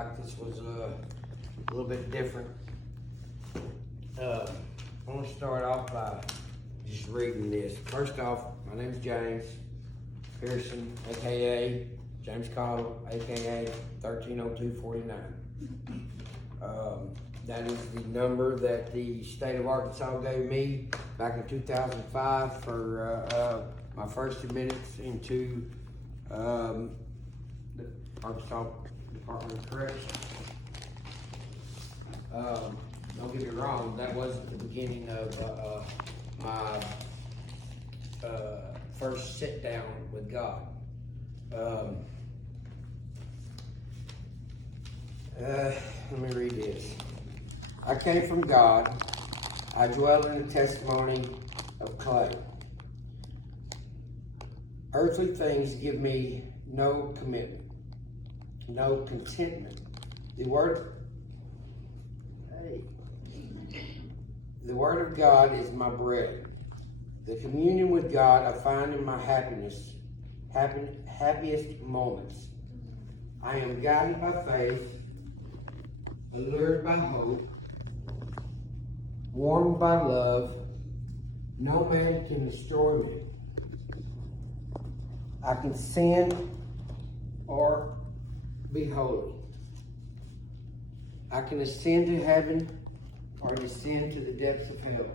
like this was a little bit different. I want to start off by just reading this. First off, my name's James Pearson, aka James Cottle, aka 130249. That is the number that the state of Arkansas gave me back in 2005 for my first admittance into the Arkansas Department of Corrections. Don't get me wrong, that wasn't the beginning of my first sit down with God. Let me read this. I came from God. I dwell in the testimony of clay. Earthly things give me no commitment, no contentment. The word of God is my bread. The communion with God I find in my happiest moments. I am guided by faith, allured by hope, warmed by love. No man can destroy me. I can sin or be holy. I can ascend to heaven or descend to the depths of hell.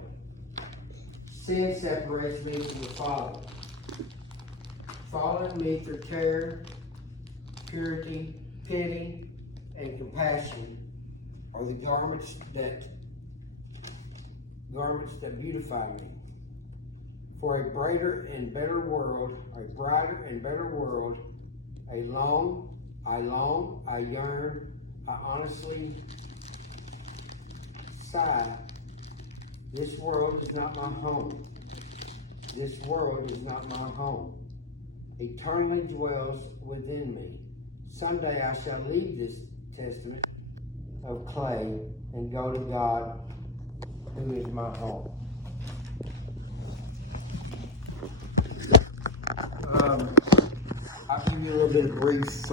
Sin separates me from the Father. Following me through terror, purity, pity, and compassion are the garments that beautify me. For a brighter and better world, I long, I yearn, I honestly sigh. This world is not my home. This world is not my home. Eternally dwells within me. Someday I shall leave this testament of clay and go to God, who is my home. I'll give you a little bit of brief, just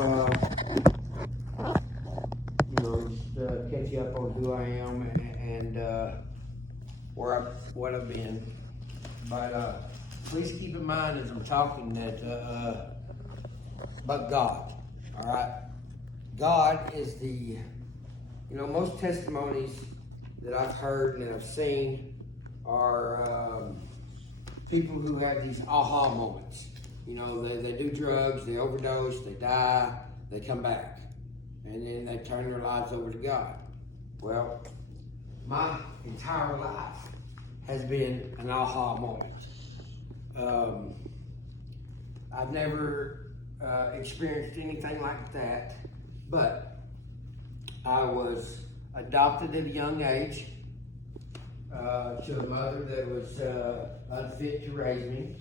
catch you up on who I am and what I've been. But please keep in mind as I'm talking that, but God, all right? God is the, most testimonies that I've heard and I've seen are people who have these aha moments. They do drugs, they overdose, they die, they come back. And then they turn their lives over to God. Well, my entire life has been an aha moment. I've never experienced anything like that, but I was adopted at a young age to a mother that was unfit to raise me.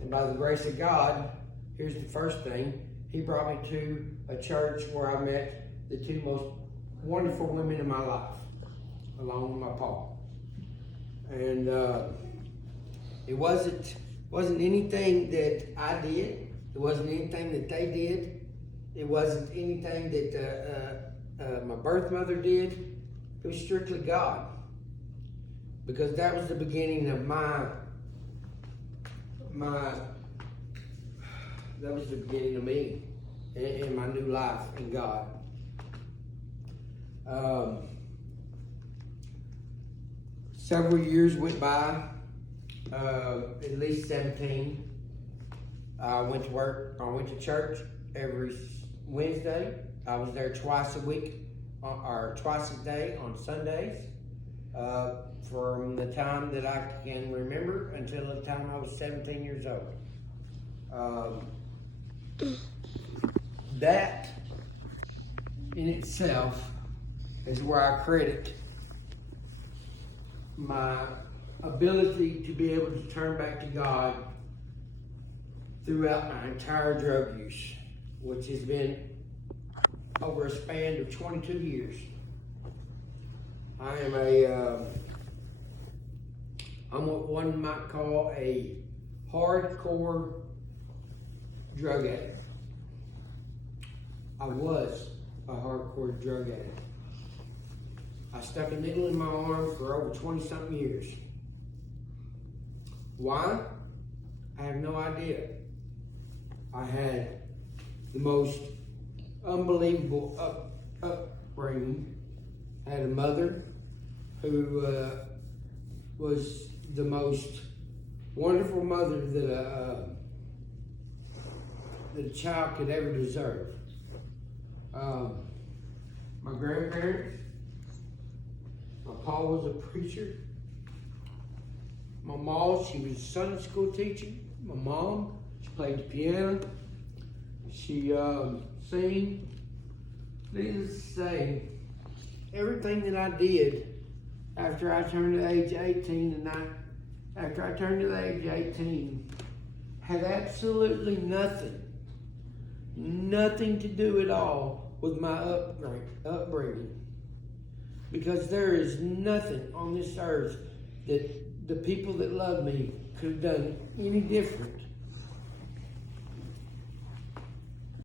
And by the grace of God, here's the first thing. He brought me to a church where I met the two most wonderful women in my life, along with my pa. And it wasn't anything that I did. It wasn't anything that they did. It wasn't anything that my birth mother did. It was strictly God. Because that was the beginning of that was the beginning of me and my new life in God. Several years went by, at least 17. I went to church every Wednesday. I was there twice a week, or twice a day on Sundays, from the time that I can remember until the time I was 17 years old. That in itself is where I credit my ability to be able to turn back to God throughout my entire drug use, which has been over a span of 22 years. I am I'm what one might call a hardcore drug addict. I was a hardcore drug addict. I stuck a needle in my arm for over 20-something years. Why? I have no idea. I had the most unbelievable upbringing. I had a mother who was the most wonderful mother that a child could ever deserve. My grandparents, my pa was a preacher. My mom, she was a Sunday school teacher. My mom, she played the piano. She sang. Needless to say, everything that I did after I turned the age 18 after I turned to the age 18 had absolutely nothing to do at all with my upbringing. Because there is nothing on this earth that the people that love me could have done any different